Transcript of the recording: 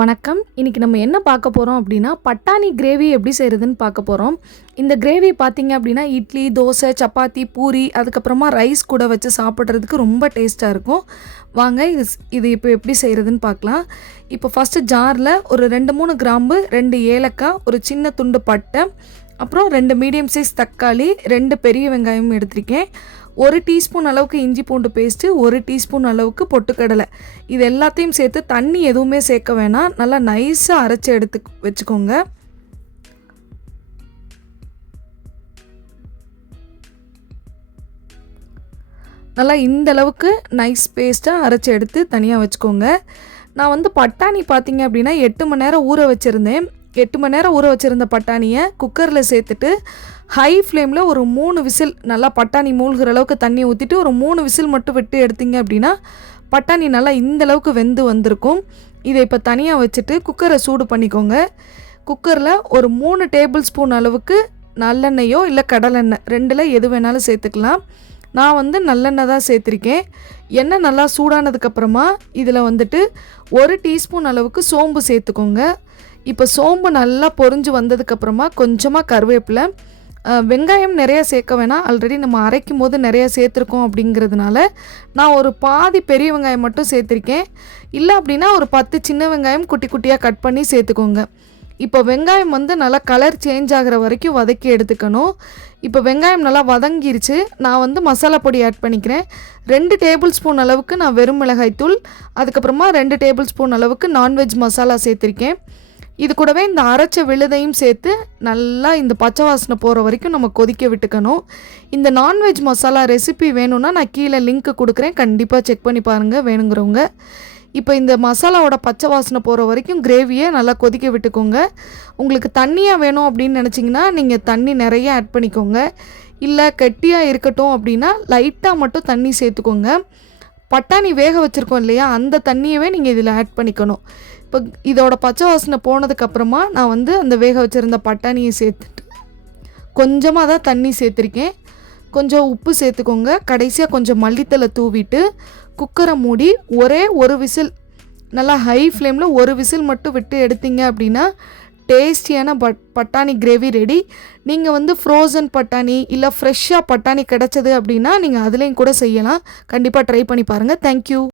வணக்கம். இன்றைக்கி நம்ம என்ன பார்க்க போகிறோம் அப்படின்னா பட்டாணி கிரேவி எப்படி செய்கிறதுன்னு பார்க்க போகிறோம் இந்த கிரேவி பார்த்தீங்க அப்படின்னா இட்லி தோசை சப்பாத்தி பூரி அதுக்கப்புறமா ரைஸ் கூட வச்சு சாப்பிட்றதுக்கு ரொம்ப டேஸ்ட்டாக இருக்கும். வாங்க இது இது இப்போ எப்படி செய்கிறதுன்னு பார்க்கலாம். இப்போ ஃபஸ்ட்டு ஜாரில் ஒரு ரெண்டு மூணு கிராம்பு ரெண்டு ஏலக்காய் ஒரு சின்ன துண்டு பட்டை அப்புறம் ரெண்டு மீடியம் சைஸ் தக்காளி ரெண்டு பெரிய வெங்காயமும் எடுத்திருக்கேன். ஒரு டீஸ்பூன் அளவுக்கு இஞ்சி பூண்டு பேஸ்ட்டு ஒரு டீஸ்பூன் அளவுக்கு பொட்டுக்கடலை. இது எல்லாத்தையும் சேர்த்து தண்ணி எதுவுமே சேர்க்க வேணாம். நல்லா நைஸாக அரைச்சி எடுத்து வச்சுக்கோங்க. நல்லா இந்த அளவுக்கு நைஸ் பேஸ்ட்டாக அரைச்சி எடுத்து தனியாக வச்சுக்கோங்க. நான் வந்து பட்டாணி பார்த்தீங்க அப்படின்னா எட்டு மணி நேரம் ஊற வச்சுருந்தேன். எட்டு மணி நேரம் ஊற வச்சுருந்த பட்டாணியை குக்கரில் சேர்த்துட்டு ஹை ஃப்ளேமில் ஒரு மூணு விசில் நல்லா பட்டாணி மூழ்கிற அளவுக்கு தண்ணி ஊற்றிட்டு ஒரு மூணு விசில் மட்டும் விட்டு எடுத்தீங்க அப்படின்னா பட்டாணி நல்லா இந்த அளவுக்கு வெந்து வந்திருக்கும். இதை இப்போ தனியாக வச்சுட்டு குக்கரை சூடு பண்ணிக்கோங்க. குக்கரில் ஒரு மூணு டேபிள் ஸ்பூன் அளவுக்கு நல்லெண்ணெயோ இல்லை கடலெண்ணெய் ரெண்டில் எது வேணாலும் சேர்த்துக்கலாம். நான் வந்து நல்லெண்ணெய் தான் சேர்த்துருக்கேன். எண்ணெய் நல்லா சூடானதுக்கப்புறமா இதில் வந்துட்டு ஒரு டீஸ்பூன் அளவுக்கு சோம்பு சேர்த்துக்கோங்க. இப்போ சோம்பு நல்லா பொரிஞ்சு வந்ததுக்கப்புறமா கொஞ்சமாக கருவேப்பிலை வெங்காயம் நிறைய சேர்க்க வேணாம். ஆல்ரெடி நம்ம அரைக்கும் போது நிறைய சேர்த்துருக்கோம் அப்படிங்கிறதுனால நான் ஒரு பாதி பெரிய வெங்காயம் மட்டும் சேர்த்துருக்கேன். இல்லை அப்படின்னா ஒரு பத்து சின்ன வெங்காயம் குட்டி குட்டியாக கட் பண்ணி சேர்த்துக்கோங்க. இப்போ வெங்காயம் வந்து நல்லா கலர் சேஞ்ச் ஆகிற வரைக்கும் வதக்கி எடுத்துக்கணும். இப்போ வெங்காயம் நல்லா வதங்கிருச்சு. நான் வந்து மசாலா பொடி ஆட் பண்ணிக்கிறேன். ரெண்டு டேபிள் ஸ்பூன் அளவுக்கு நான் வெறும் மிளகாய்த்தூள் அதுக்கப்புறமா ரெண்டு டேபிள் ஸ்பூன் அளவுக்கு நான்வெஜ் மசாலா சேர்த்துருக்கேன். இது கூடவே இந்த அரைச்ச விழுதையும் சேர்த்து நல்லா இந்த பச்சை வாசனை போகிற வரைக்கும் நம்ம கொதிக்க விட்டுக்கணும். இந்த நான்வெஜ் மசாலா ரெசிபி வேணும்னா நான் கீழே லிங்க் கொடுக்குறேன். கண்டிப்பாக செக் பண்ணி பாருங்கள் வேணுங்கிறவங்க. இப்போ இந்த மசாலாவோட பச்சை வாசனை போகிற வரைக்கும் கிரேவியை நல்லா கொதிக்க விட்டுக்கோங்க. உங்களுக்கு தண்ணியாக வேணும் அப்படின்னு நினச்சிங்கன்னா நீங்கள் தண்ணி நிறைய ஆட் பண்ணிக்கோங்க. இல்லை கெட்டியாக இருக்கட்டும் அப்படின்னா லைட்டாக மட்டும் தண்ணி சேர்த்துக்கோங்க. பட்டாணி வேக வச்சுருக்கோம் இல்லையா அந்த தண்ணியவே நீங்கள் இதில் ஆட் பண்ணிக்கணும். இப்போ இதோட பச்சை வாசனை போனதுக்கப்புறமா நான் வந்து அந்த வேக வச்சுருந்த பட்டாணியை சேர்த்துட்டு கொஞ்சமாக தான் தண்ணி சேர்த்துருக்கேன். கொஞ்சம் உப்பு சேர்த்துக்கோங்க. கடைசியாக கொஞ்சம் மல்லித்தலை தூவிட்டு குக்கரை மூடி ஒரே ஒரு விசில் நல்லா ஹை ஃப்ளேமில் ஒரு விசில் மட்டும் விட்டு எடுத்தீங்க அப்படின்னா டேஸ்டியான பட் பட்டாணி கிரேவி ரெடி நீங்கள் வந்து ஃப்ரோசன் பட்டாணி இல்லை ஃப்ரெஷ்ஷாக பட்டாணி கிடச்சது அப்படின்னா நீங்கள் அதுலேயும் கூட செய்யலாம். கண்டிப்பாக ட்ரை பண்ணி பாருங்கள் தேங்க்யூ